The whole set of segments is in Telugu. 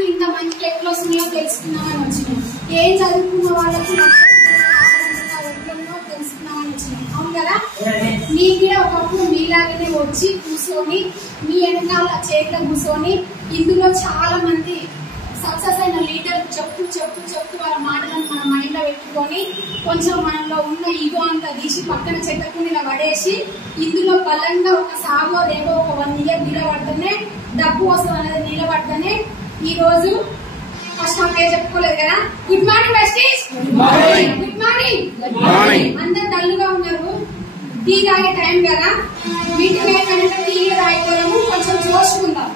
డబ్బులు ఇంత మందికి ఎట్లా వస్తున్నాయో తెలుసుకుందామని వచ్చినాయి. ఏం చదువుకున్న వాళ్ళకి తెలుసుకుందామని వచ్చినాయి. అవును కదా? మీ కూడా ఒకప్పుడు మీలాగానే వచ్చి కూర్చొని మీ వెనకాల చేతిలో కూర్చొని ఇందులో చాలా మంది సక్సెస్ అయిన లీడర్ చెప్తూ చెప్తూ చెప్తూ వాళ్ళ మాటలను మన మైండ్ లో పెట్టుకొని కొంచెం మనలో ఉన్న ఈగో అంతా తీసి పక్కన చెట్టకుండా ఇలా పడేసి ఇందులో బలంగా ఒక సాగో రేగో ఒక 1 year నిలబడితేనే డబ్బు వస్తుంది అనేది నిలబడితేనే ఈ రోజు ఫస్ట్ ఆఫ్ చెప్పుకోలేదు కదా. Good morning besties. Good morning. అందరు డల్గా ఉన్నారు. టీ తాగే టైం కదా. మీటింగ్ అయిపోయినాక టీ తాగిపోయాము. కొంచెం జోష్కుందాం.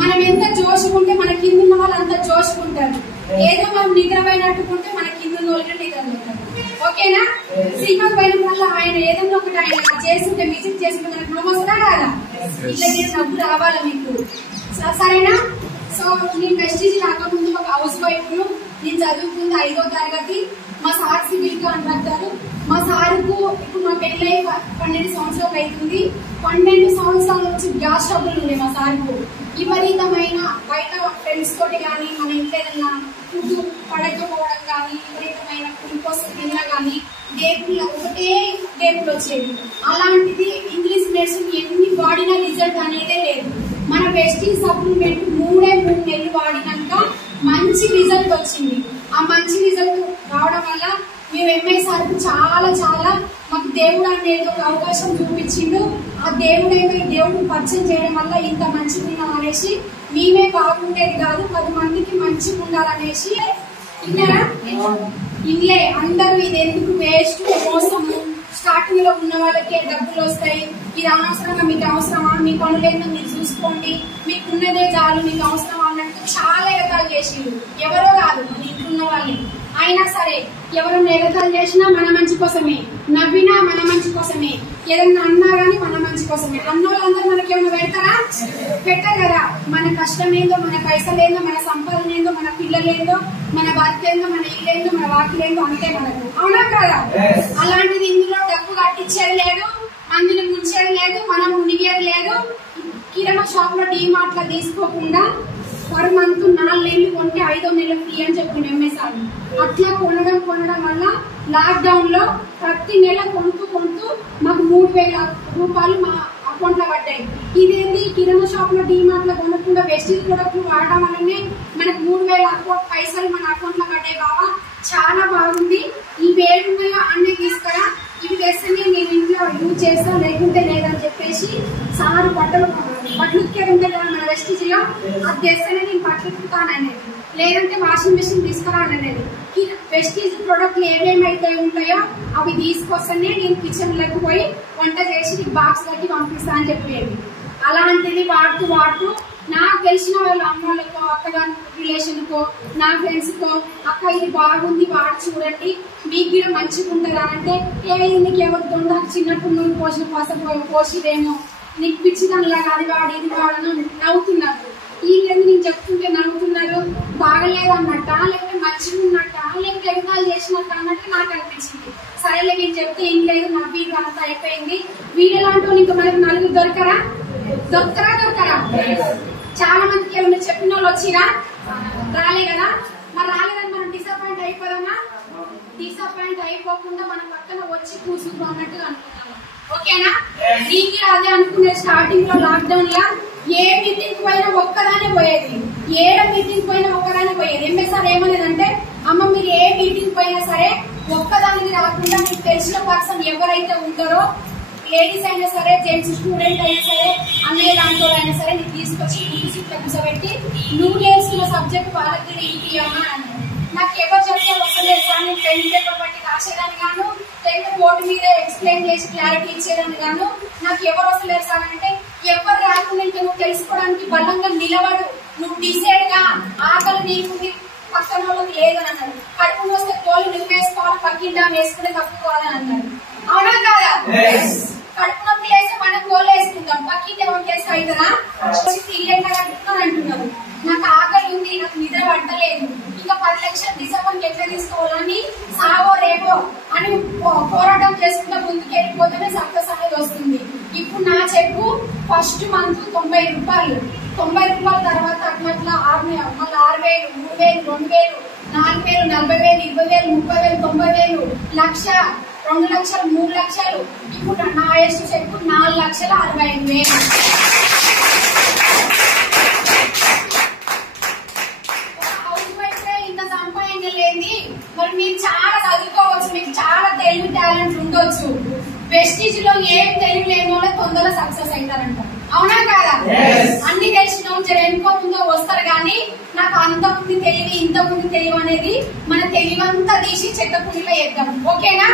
మనం ఎంత జోష్కుంటే మన కింద ఉన్న వాళ్ళు అంత జోష్కుంటారు. ఏదో మనం నిద్రపోయినట్టుకుంటే మన కింద ఉన్న వాళ్ళు నిద్రపోతారు. ఓకేనా? శ్రీమంత్ పోయిన వల్ల ఆయన ఏదైనా ఒకటి ఆయన చేస్తుంటే విజిట్ చేస్తుంటే మనకు నమ్మొస్తా కదా. ఇట్లా డబ్బు రావాలా మీకు. సరేనా? సో నేను ప్రెస్టీజ్ రాకముందు ఒక హౌస్ వైఫ్ ను. నేను చదువుకుంది 5వ తరగతి. మా సార్ సివిల్ కాంట్రాక్టర్. మా సార్కు ఇప్పుడు మా పెళ్ళై 12 సంవత్సరాలు అవుతుంది. 12 సంవత్సరాల నుంచి గ్యాస్ ట్రబుల్ ఉండే మా సార్కు. విపరీతమైన బయట ఫ్రెండ్స్ తోటి కానీ మన ఇంట్లో ఏదైనా ఫుడ్ పడకపోవడం కానీ విపరీతమైన గ్లూకోజ్ తిన్నా కానీ డేపులు ఒకటే డేపులు వచ్చేది. అలాంటిది ఇంగ్లీష్ మెడిసిన్ ఎన్ని వాడినా రిజల్ట్ అనేదే లేదు. మన వెస్టింగ్ సప్లిమెంట్ 3 నెలలు వాడినాక మంచి రిజల్ట్ వచ్చింది. ఆ మంచి రిజల్ట్ రావడం వల్ల మేము ఎంఐసార్ చాలా చాలా మాకు దేవుడు అనేది ఒక అవకాశం చూపించిండు. ఆ దేవుడు దేవుడిని పరిచయం చేయడం వల్ల ఇంత మంచిగా ఉన్నాం అనేసి మేమే బాగుండేది కాదు 10 మందికి మంచిగా ఉండాలనేసి విన్నారా? ఇల్లే అందరూ ఇది ఎందుకు వేస్ట్ మోసము, స్టార్టింగ్ లో ఉన్న వాళ్ళకే డబ్బులు వస్తాయి, ఇది అనవసరంగా మీకు అవసరమా, మీ పనులేందో మీరు చూసుకోండి, మీకు ఉన్నదే చాలు, మీకు అవసరమా అన్నట్టు చాలా ఎగతాలు చేసిండు. ఎవరో కాదు మన ఇంట్లో ఉన్న వాళ్ళని. అయినా సరే ఎవరు ఎగతాలు చేసినా మన మంచి కోసమే, నవ్వినా మన మంచి కోసమే, ఏదన్నా అన్నా గానీ మన మంచి కోసమే. అన్నోళ్ళందరూ మనకేమైనా పెడతారా? పెట్టరు కదా. మన కష్టం ఏందో, మన పైసలేందో, మన సంపాదన ఏందో, మన పిల్లలేందో, మన భర్త ఏందో, మన ఇల్లేందో, మన వాకిలేందో అంతే మనకు. అవునా కదా? అలాంటిది ఇందులో డబ్బు కట్టించేది లేదు, మందులు ముంచేది లేదు, మనం మునిగేది లేదు. కిరాణా షాప్ లో డీమార్ట్ లో తీసుకోకుండా పర్ మంత్ 4 నెలలు కొంటే 5వ నెల ఫ్రీ అని చెప్పింది ఎంఎస్ఆర్. అట్లా కొనడం వల్ల లాక్ డౌన్ లో ప్రతి నెల కొంటూ మాకు 3,000 రూపాయలు మా అకౌంట్ లో పడ్డాయి. ఇదేంటి కిరాణా షాప్ లో డీమార్ట్ లో కొనకుండా వెస్టిజ్ ప్రొడక్ట్ వాడడం వల్లనే మనకు 3,000 పైసలు మన అకౌంట్ లో పడ్డాయి. బాబా చాలా బాగుంది. ఈ వేడున్నాయో అన్నీ తీసుకురా, ఇవి తెస్తేనే నేను ఇంట్లో యూజ్ చేస్తాను, లేకుంటే లేదని చెప్పేసి సారు బట్టలు ఉక్కేది ఉంటుంది కదా మన వెస్టిజ్ లో, అది తెస్తేనే నేను బట్టలు ఉక్కుతాననేది, లేదంటే వాషింగ్ మెషిన్ తీసుకురాననేది. వెస్టిజ్ ప్రొడక్ట్లు ఏమేమైతే ఉంటాయో అవి తీసుకొస్తేనే నేను కిచెన్ లోకి పోయి వంట చేసి బాక్స్ కట్టి పంపిస్తా అని చెప్పేది. అలాంటిది వాడుతూ నాకు తెలిసిన వాళ్ళ అమ్మోళ్ళకో, అక్కగారి రిలేషన్ కో, నా ఫ్రెండ్స్ కో, అక్క ఇది బాగుంది వాడు చూడండి మీకు కూడా మంచిగా ఉంటుందా అంటే, ఏ నీకు ఎవరు తొందర చిన్నప్పుడు నువ్వు పోసిదేమో, నీకు పిచ్చిదనిలాగా అది వాడు ఇది వాడను నవ్వుతున్నారు. ఈ లేదు నేను చెప్తుంటే నవ్వుతున్నారు. బాగలేదు అన్నట్టా, లేకపోతే మంచిగా ఉన్నట్టా, లేకపోతే ఎగతాలు చేసినట్టు అన్నట్టు నాకు అనిపించింది. సరేలే నేను చెప్తే ఏం లేదు, నా వీడియో అంతా అయిపోయింది. వీడియోలాంటి వాళ్ళు ఇంకా మనకి 4 దొరకరా? చాలా మందికి ఏమైనా చెప్పిన వాళ్ళు వచ్చినా రాలే కదా. మరి రాలేదని మనం డిసప్పాయింట్ అయిపోదామా? డిసప్పాయింట్ అయిపోకుండా మన పక్కన వచ్చి కూర్చుంటూ అన్నట్టుగా అనుకున్నాము. ఓకేనా? నీకు అదే అనుకునే స్టార్టింగ్ లో లాక్ డౌన్ లా ఏ మీటింగ్ పోయినా ఒక్కదానే పోయేది, ఏడ మీటింగ్ పోయినా ఒక్కదానే పోయేది. ఎంఎస్ఆర్ ఏమనేదంటే, అమ్మ మీరు ఏ మీటింగ్ పోయినా సరే ఒక్కదానికి రాకుండా మీకు తెలిసిన పర్సన్ ఎవరైతే ఉంటారో, లేడీస్ అయినా సరే, జెంట్స్ స్టూడెంట్ అయినా సరే, అన్నయ్య దాంట్లో అయినా సరే, నీకు తీసుకొచ్చి కూర్చోబెట్టి నువ్వు నేర్చుకున్న సబ్జెక్ట్ వాళ్ళకి ఇవ్వమా అని. నాకు ఎవరు చెప్తే వస్తలేదు సార్, నేను పెన్ పేపర్ బట్టి రాసేదాన్ని గాను, లేకపోతే బోర్డు మీద ఎక్స్ప్లెయిన్ చేసి క్లారిటీ ఇచ్చేదాన్ని గాను, నాకు ఎవరు వస్తలేదు సార్ అంటే, ఎవరు రాకుండా నువ్వు తెలుసుకోవడానికి బలంగా నిలబడు, నువ్వు డిసైడ్ గా, ఆకలి నీకు పక్కన వాళ్ళకి లేదని అన్నాడు. కడుపు వస్తే తోలు నువ్వు వేసుకోవాలి, పక్కిండా వేసుకునే తప్పుకోవాలని అన్నాడు. అవునా కాదా? కడుపు నొప్పి వేస్తే మనం గోలు వేసుకుంటాం, పక్కింటి వంకేస్తే అవుతుందా? అంటున్నారు. నాకు ఆకలి ఉంది, నాకు నిద్ర పట్టలేదు, ఇంకా 10 లక్షలు డిసెంబర్కి ఎట్లా తీసుకోవాలని సాగో రేపో అని పోరాటం చేసుకుంటా ముందుకు వెళ్ళిపోతేనే సక్సెస్ అనేది వస్తుంది. ఇప్పుడు నా చెక్కు ఫస్ట్ మంత్ 90 రూపాయలు, 90 రూపాయల తర్వాత అట్లా మళ్ళీ 6,000, 3,000, 2,000, 4,000, 40,000, 20,000, 30,000, 90,000, 1,00,000, 2 లక్షలు, 3 లక్షలు. ఇప్పుడు నా హైయెస్ట్ చెక్ 4,65,000. హౌస్ వైఫ్ ఇంత సంపాదించలేంది. మరి మీరు చాలా చదువుకోవచ్చు, మీకు చాలా తెలివి టాలెంట్ ఉండొచ్చు. వెస్టీజ్ లో ఏం తెలివి లేని వాళ్ళే తొందరగా సక్సెస్ అవుతారంట. అవునా కాదా? అన్ని తెలిసిన జర ఎంతో ముందో వస్తారు కానీ నాకు అంత ముందు తెలివి ఇంత ముందు తెలివి అనేది మన తెలివంతా తీసి చెత్త కుండీలో వేద్దాం. ఓకేనా?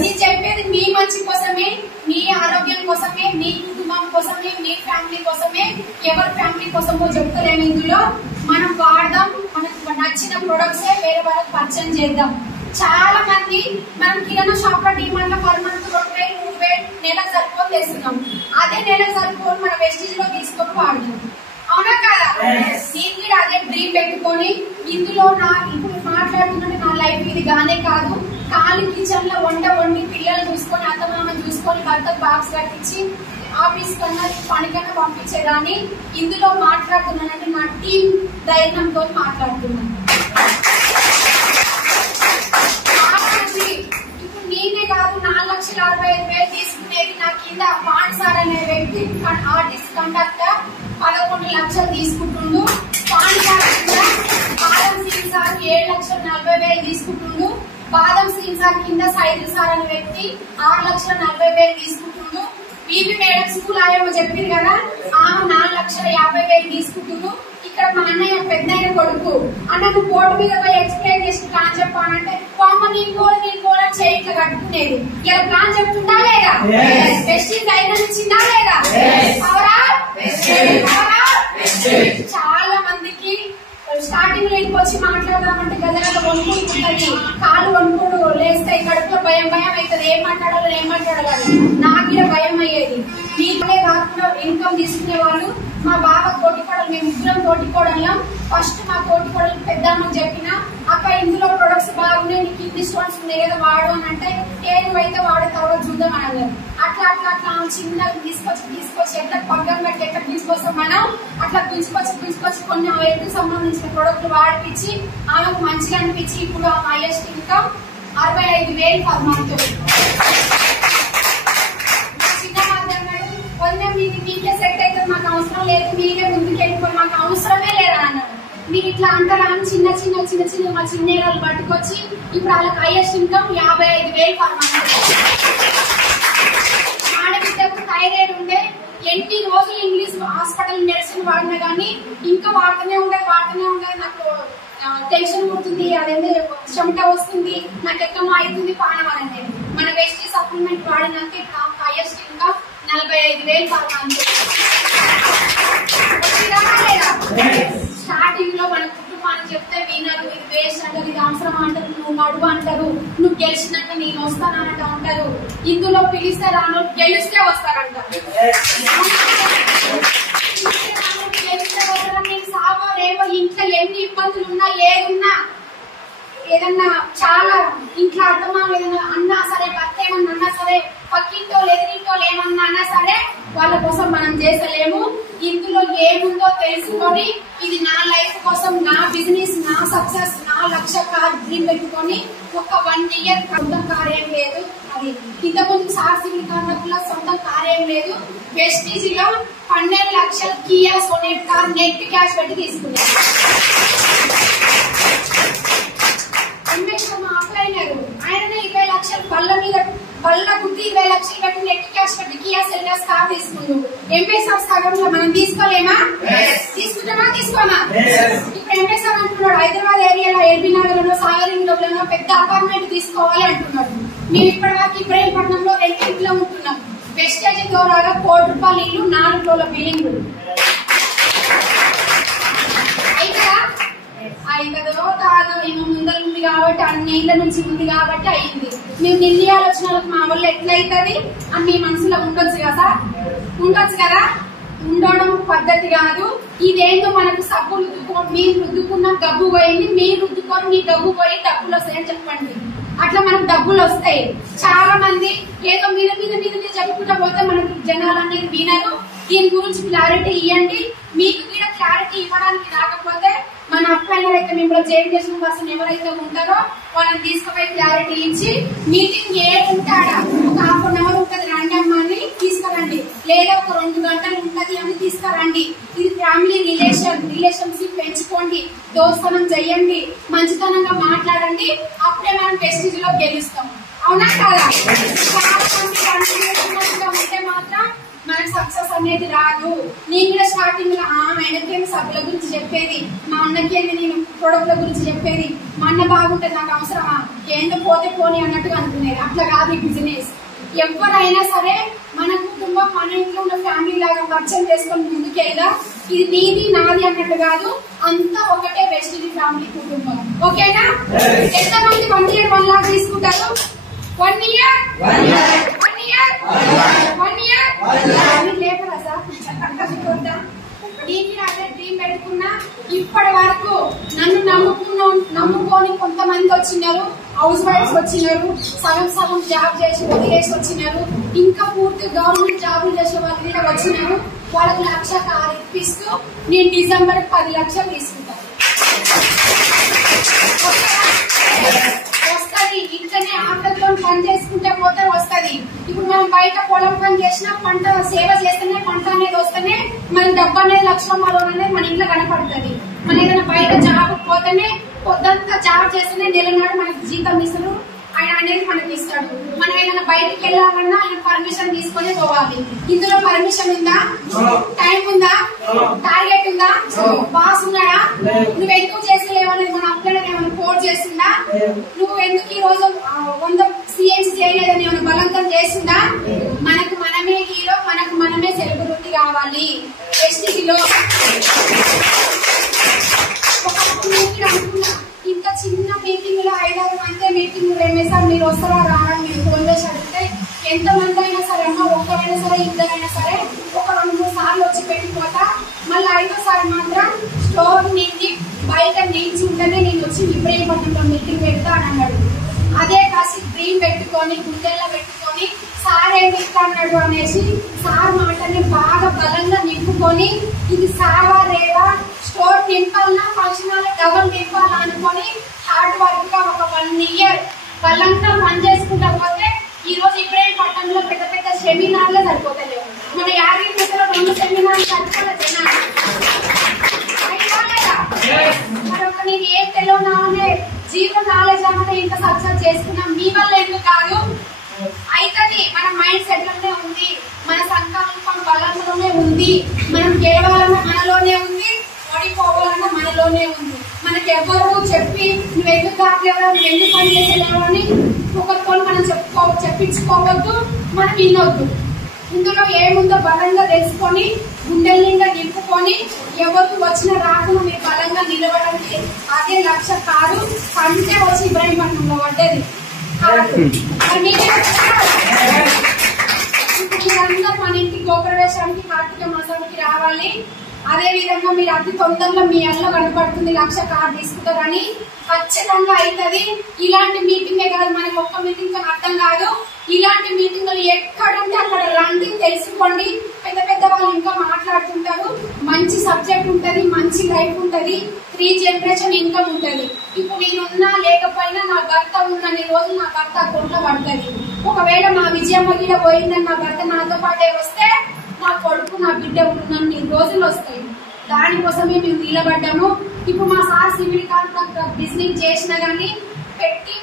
నేను చెప్పేది మీ మంచి కోసమే, మీ ఆరోగ్యం కోసమే, మీ కుటుంబం కోసమే, మీ ఫ్యామిలీ కోసమే. ఎవరి ఫ్యామిలీ కోసమో చెప్తలేము. ఇందులో మనం వాడదాం, మనకు నచ్చిన ప్రొడక్ట్సే వేరే వాళ్ళకి పరిచయం చేద్దాం. చాలా మంది మనం కిరాణా షాప్ లో డిమాండ్ లో పర్ మంత్ 2,000, 3,000 నెలకు సరిపోని తెస్తున్నాం. అదే నెలకు సరిపోని మన వెస్టీజ్ లో తీసుకొని వాడుతాం. అవునా కదా? నేను కూడా అదే డ్రీమ్ పెట్టుకొని ఇందులో ఇప్పుడు మాట్లాడుతుంటే నా లైఫ్ ఇది గానే కాదు. ఖాళీ కిచెన్ లో వండి పిల్లలు చూసుకొని అత్తమామ చూసుకొని భర్తకు బాక్స్ కట్టించి ఆఫీస్ కన్నా పనికన్నా పంపించేదాన్ని. ఇందులో మాట్లాడుతున్నానంటే నా టీం ధైర్యంతో మాట్లాడుతున్నాను. ఇప్పుడు నేనే కాదు 4,65,000 తీసుకునేది. నా కింద పాండ్ సార్ అనే వ్యక్తి ఆర్టిస్ట్ కండక్టర్ 11 లక్షలు తీసుకుంటుండు. పాండ్ సార్ కింద బాదం సింగ్ సార్ 7,40,000 తీసుకుంటుండు. బాదం సింగ్ సార్ కింద సైదుల్ సార్ అనే వ్యక్తి 6,40,000 తీసుకుంటుండు. బీబీ మేడం స్కూల్ ఆయమ్మ చెప్పింది కదా, ఆమె 4,50,000 తీసుకుంటుండు. ఇక్కడ మా అన్నయ్య పెద్దయ్య కొడుకు అన్న నువ్వు బోర్డు మీద పోయి ఎక్స్ప్లెయిన్ చేసి ప్లాన్ చెప్పానంటే నేను కూడా చేయిట్లా కట్టుకునేది. ఇలా ప్లాన్ చెప్తుందా లేదా? వెస్టీజ్ అయినా లేదా? చాలా మందికి స్టార్టింగ్ లో ఇంకొచ్చి మాట్లాడదామంటే గదగద వణుకుంటుంది, కాలు వణుకుడు లేస్తాయి, కడుపులో భయం అవుతుంది. ఏం మాట్లాడాలి నాకు భయం అయ్యేది. నీకే కాకుండా ఇన్కమ్ తీసుకునే వాళ్ళు మా బావ తోటికోడలు, మేము ముగ్గురం తోటికోడళ్ళం. ఫస్ట్ మా తోటికోడలు పెద్దమ్మకి చెప్పిన అక్క ఇందులో ప్రొడక్ట్స్ బాగున్నాయి, నీకు ఇన్ని స్టోన్స్ ఉన్నాయి కదా వాడు అని అంటే ఏదైతే వాడే తర్వాత చూద్దాం అని అన్నారు. అట్లా చిన్నగా తీసుకొచ్చి ఎట్లా పగ్గం పెట్టి ఎట్లా తీసుకొస్తాం మనం అట్లా తీసుకొచ్చి కొన్ని హెల్త్ సంబంధించిన ప్రొడక్ట్లు వాడిపించి ఆమెకు మంచిగా అనిపించి ఇప్పుడు ఆ హైయెస్ట్ ఇన్కమ్ 65,000 పర్ మంత్. చిన్న మాట్లాడినాడు, వదిన మీకే సెట్ అయితే మాకు అవసరం లేదు, మీరే ముందుకు వెళ్ళిపోయి మాకు అవసరమే లేదా అన్నాడు. మీరు ఇట్లా అంటారా అని చిన్న మా చిన్నేరాలు పట్టుకొచ్చి ఇప్పుడు వాళ్ళకి హైయెస్ట్ ఇన్కమ్ 55,000 పర్ మంత్. ఆడబిడ్డకు థైరాయిడ్ ఉండే ఎన్ని రోజులు ఇంగ్లీష్ హాస్పిటల్ మెడిసిన్ వాడినా గానీ ఇంకా వాడుతూనే ఉండేది. నాకు టెన్షన్ పుడుతుంది, అదేంటి చెమట వస్తుంది, నాకు ఎక్కమో అవుతుంది పానం అనేది. మన వెస్టీజ్ సప్లిమెంట్ వాడినాక ఇప్పుడు highest income 45,000 per month. Starting లో మన కుటుంబాన్ని చెప్తే వినరు, ఇది వేస్ట్ అంటారు, ఇది అవసరం అంటారు, నువ్వు నడువు అంటారు, నువ్వు గెలిచినాక నేను వస్తానంట అంటారు. ఇందులో పిలిస్తే రాను, గెలిస్తే వస్తారంటారు. నేను సావో లేవో ఇంట్లో ఎన్ని ఇబ్బందులు ఉన్నా ఏదున్నా ఏదన్నా చాలా ఇంట్లో అర్థమా ఏదన్నా అన్నా సరే, భర్త ఏమన్నా అన్నా సరే, పక్కింటో ఎదిరింటో ఏమన్నా అన్నా సరే వాళ్ళ కోసం మనం చేసలేము. ఇందులో ఏముందో తెలుసుకొని ఇది నా లైఫ్ కోసం, నా బిజినెస్, నా సక్సెస్, నా లక్ష్య డ్రీమ్ పెట్టుకొని ఒక 1 year సొంతం కార్యం లేదు. అది ఇంత ముందు సార్సిల్ కార్నర్లో సొంతం కార్యం లేదు. వెస్టీజ్ లో 12 లక్షల Kia Sonet car net cash పెట్టి తీసుకున్నాను. మా అప్లైనర్ ఆయననే 20 లక్షలు బల్ల గుర్తి 20 లక్షలు పెట్టి నెట్ క్యాష్ పెట్టి కియా సెల్టర్స్ కార్ తీసుకున్నాడు. ఎంపీఎస్ఆర్ సాగరంలో మనం తీసుకోలేమా? తీసుకుంటామా? తీసుకోమా? ఇప్పుడు ఎంపీఎస్ఆర్ అంటున్నాడు హైదరాబాద్ ఏరియాలో ఎల్బీ నగర్ లో సాగరింగ్ లో పెద్ద అపార్ట్మెంట్ తీసుకోవాలి అంటున్నాడు. మేము ఇప్పటి వరకు ఇబ్రహీంపట్నంలో 2 ఇంట్లో ఉంటున్నాం. వెస్టేజ్ ద్వారా 1 కోటి రూపాయలు ఇల్లు, 4 ఫ్లోర్ల బిల్డింగ్. అయితదో కాదు, ఏమో ముందర ఉంది కాబట్టి అన్ని ఏళ్ల నుంచి ఉంది కాబట్టి అయింది. మేము నిన్న ఆలోచన మా వల్ల ఎట్లయితుంది అని మీ మనసులో ఉండొచ్చు కదా. ఉండడం పద్ధతి కాదు. ఇదేంటో మనకు సబ్బు మీరు రుద్దుకున్న డబ్బు పోయింది, మీరు రుద్దుకొని మీ డబ్బు పోయి డబ్బులు వస్తాయని చెప్పండి. అట్లా మనకు డబ్బులు వస్తాయి. చాలా మంది ఏదో మీద చెప్పుకుంటా పోతే మనకు జనాలు అనేది వినరు. దీని గురించి క్లారిటీ ఇవ్వండి. మీకు క్లారిటీ ఇవ్వడానికి రాకపోతే మన అప్లైనర్ మిమ్మల్ని జాయిన్ చేసిన పర్సన్ ఎవరైతే ఉంటారో వాళ్ళని తీసుకుపోయి క్లారిటీ ఇచ్చి మీటింగ్ ఉంటాడా ఒక ½ an hour ఉంటుంది రండి అమ్మ అని తీసుకురండి, లేదా ఒక 2 గంటలు ఉంటది అని తీసుకురండి. ఇది ఫ్యామిలీ రిలేషన్షిప్ పెంచుకోండి, దోస్తనం చెయ్యండి, మంచితనంగా మాట్లాడండి. అప్పుడే మనం ప్రెస్టీజ్ లో గెలుస్తాం. అవునా కాదా? చాలా ఉంటే మాత్రం మనకు సక్సెస్ అనేది రాదు. నేను కూడా స్టార్టింగ్ లో ఆయనకేమి సభ్యుల గురించి చెప్పేది, మా అన్నకేమి నేను ప్రొడక్ట్ల గురించి చెప్పేది, మా అన్న బాగుంటుంది నాకు అవసరమా, ఏందో పోతే పోనీ అన్నట్టుగా అనుకునేది. అట్లా కాదు ఈ బిజినెస్. ఎవరైనా సరే మన కుటుంబం మన ఇంట్లో ఉన్న ఫ్యామిలీ లాగా పరిచయం చేసుకొని ముందుకెళ్దా. ఇది నీది నాది అన్నట్టు కాదు, అంతా ఒకటే వెస్టిజ్ ఫ్యామిలీ కుటుంబం. ఓకేనా? ఎంతమంది 1 year 1 lakh తీసుకుంటారు? 1 year లేపరా సార్? నేను అదే డ్రీమ్ పెట్టుకున్నా. ఇప్పటి వరకు నన్ను నమ్ముకొని కొంతమంది వచ్చినారు, హౌస్ వైఫ్స్ వచ్చినారు, సగం జాబ్ చేసి వదిలేసి వచ్చినారు, ఇంకా పూర్తి గవర్నమెంట్ జాబులు చేసే వాళ్ళు కూడా వచ్చినారు. వాళ్ళకి 1 లక్ష కారు ఇప్పిస్తూ నేను డిసెంబర్ 10 లక్షలు తీసుకుంటాను. వస్తుంది ఇంట్లోనే ఆటలతో పని చేసుకుంటే పోతే వస్తుంది. ఇప్పుడు మనం బయట పొలం పని చేసినా పంట సేవ చేస్తేనే పంట అనేది వస్తేనే మన డబ్బు అనేది లక్షణంలో అనేది మన ఇంట్లో కనపడుతుంది. మన ఏదైనా బయట జాబ్ పోతేనే పొద్దంతా జాబ్ చేస్తేనే నెలనాడు మనకి జీతం ఇస్తారు, ఆయన అనేది మనకి ఇస్తాడు. మనం ఏదైనా బయటకు వెళ్ళాలన్నా ఆయన పర్మిషన్ తీసుకొని పోవాలి. ఇందులో పర్మిషన్ ఉందా? టైం ఉందా? టార్గెట్ ఉందా? బాస్ ఉన్నాడా? నువ్వు ఎందుకు చేసలేవనేది మన అప్లైనర్ ఏమైనా కోడ్ చేస్తుందా? నువ్వు ఎందుకు ఈ రోజు 100 CNC చేయలేదని ఏమైనా బలవంతం చేస్తుందా? మనకు మనమే హీరో, మనకు మనమే సెలబ్రిటీ కావాలి. ఎస్టీలో అనుకున్నా ఇంత చిన్న మీటింగ్ లో 5-6 మంది మీటింగ్ సార్ మీరు వస్తారా రావడం మీరు ఫోన్ చేసి అడిగితే ఎంతమంది అయినా సరే అమ్మ, ఒక్కరైనా సరే ఇద్దరైనా సరే ఒక 2-3 సార్లు వచ్చి పెట్టిపోతా. మళ్ళీ 5వ సారి మాత్రం స్టోర్ నిండి బయట నిలిచి ఉంటేనే నేను వచ్చి ఇబ్రహీంపట్నంలో మీటింగ్ పెడతా అని అన్నాడు. అదే కాసి డ్రీమ్ పెట్టుకొని గుండెల్లో పెట్టుకొని సార్ ఏం చెప్తాడు అనేసి సార్ మాటని బాగా బలంగా నింపుకొని ఇది సావా రేవా స్టోర్ నింపాలన్నా ఫంక్షన్ హాల్ డబుల్ నింపాలా అనుకొని హార్డ్ వర్క్ గా ఒక 1 year బలంగా పని చేసుకుంటా పోతే ఈ రోజు ఇబ్రహీంపట్నంలో పెద్ద పెద్ద సెమినార్లే సరిపోతలేవు. మన యాదగిరిగుట్టలో 2 సెమినార్లు సరిపోలేదు. మరొక నేను ఏం తెలియనానే జీరో నాలెడ్జ్ అన్నది ఇంత సక్సెస్ చేసుకున్నాం మీ వల్ల ఎందుకు కాదు. అయితది మన మైండ్ సెట్ లోనే ఉంది, మన సంకల్పం బలంలోనే ఉంది, మనం గెలవాలన్నా మనలోనే ఉంది, ఓడిపోవాలన్నా మనలోనే ఉంది. మనకి ఎవరు చెప్పి నువ్వు ఎందుకు కావట్లేవు, నువ్వు ఎందుకు పని చేసేలేవు అని ఒకరితో మనం చెప్పించుకోవద్దు, మనం వినొద్దు. ఇందులో ఏముందో బలంగా తెలుసుకొని గుండెల నిండా నింపుకొని ఎవరికి వచ్చిన రాకుండా మీరు బలంగా నిలబడండి. అదే లక్ష కాదు, కంటే వచ్చి ఇబ్రహీంపట్నంలో పడ్డది. మీరందరూ మన ఇంటి గోప్రవేశానికి కార్తీక మాసానికి రావాలి. అదే విధంగా మీరు అతి తొందరలో మీ అల్లో కనపడుతుంది 1 లక్ష కార్ తీసుకుంటారని ఖచ్చితంగా అవుతుంది. ఇలాంటి మీటింగే కాదు, మనకి ఒక్క మీటింగ్ అర్థం కాదు. ఇలాంటి మీటింగ్లు ఎక్కడుంటే అక్కడ రండి, తెలుసుకోండి. పెద్ద పెద్ద వాళ్ళు ఇంకా మాట్లాడుతుంటారు. మంచి సబ్జెక్ట్ ఉంటది, మంచి లైఫ్ ఉంటది, 3 generation ఇన్కమ్ ఉంటది. ఇప్పుడు నేనున్నా లేకపోయినా నా భర్త ఉన్నన్ని రోజులు నా భర్త అకౌంట్లో పడుతుంది. ఒకవేళ మా విజయమ్మ గిడ పోయిందని నా భర్త నాతో పాటే వస్తే నా కొడుకు నా బిడ్డ ఉన్నన్ని రోజులు వస్తాయి. దానికోసమే మేము నిలబడ్డాము. ఇప్పుడు మా సార్ సివిల్ కాంట్రాక్ట్ బిజినెస్ చేసినా గానీ పెట్టి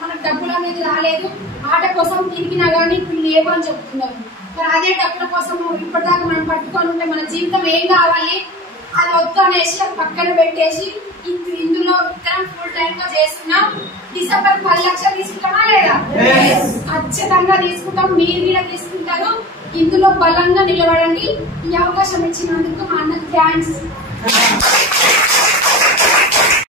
మనకు డబ్బులు అనేది రాలేదు. ఆట కోసం తిరిగినా గానీ ఇప్పుడు లేవు అని చెప్తున్నారు. మరి అదే డబ్బుల కోసం ఇప్పటిదాకా మనం పట్టుకొని ఉంటే మన జీవితం ఏం కావాలి, అది వద్దు అనేసి అది పక్కన పెట్టేసి ఇందులో ఇద్దరం ఫుల్ టైం గా చేస్తున్నాం. డిసెంబర్ 10 లక్షలు తీసుకుంటామా లేదా? ఖచ్చితంగా తీసుకుంటాం, మీరు కూడా తీసుకుంటారు. ఇందులో బలంగా నిలబడండి. ఈ అవకాశం ఇచ్చినందుకు మా అన్నకు థ్యాంక్స్.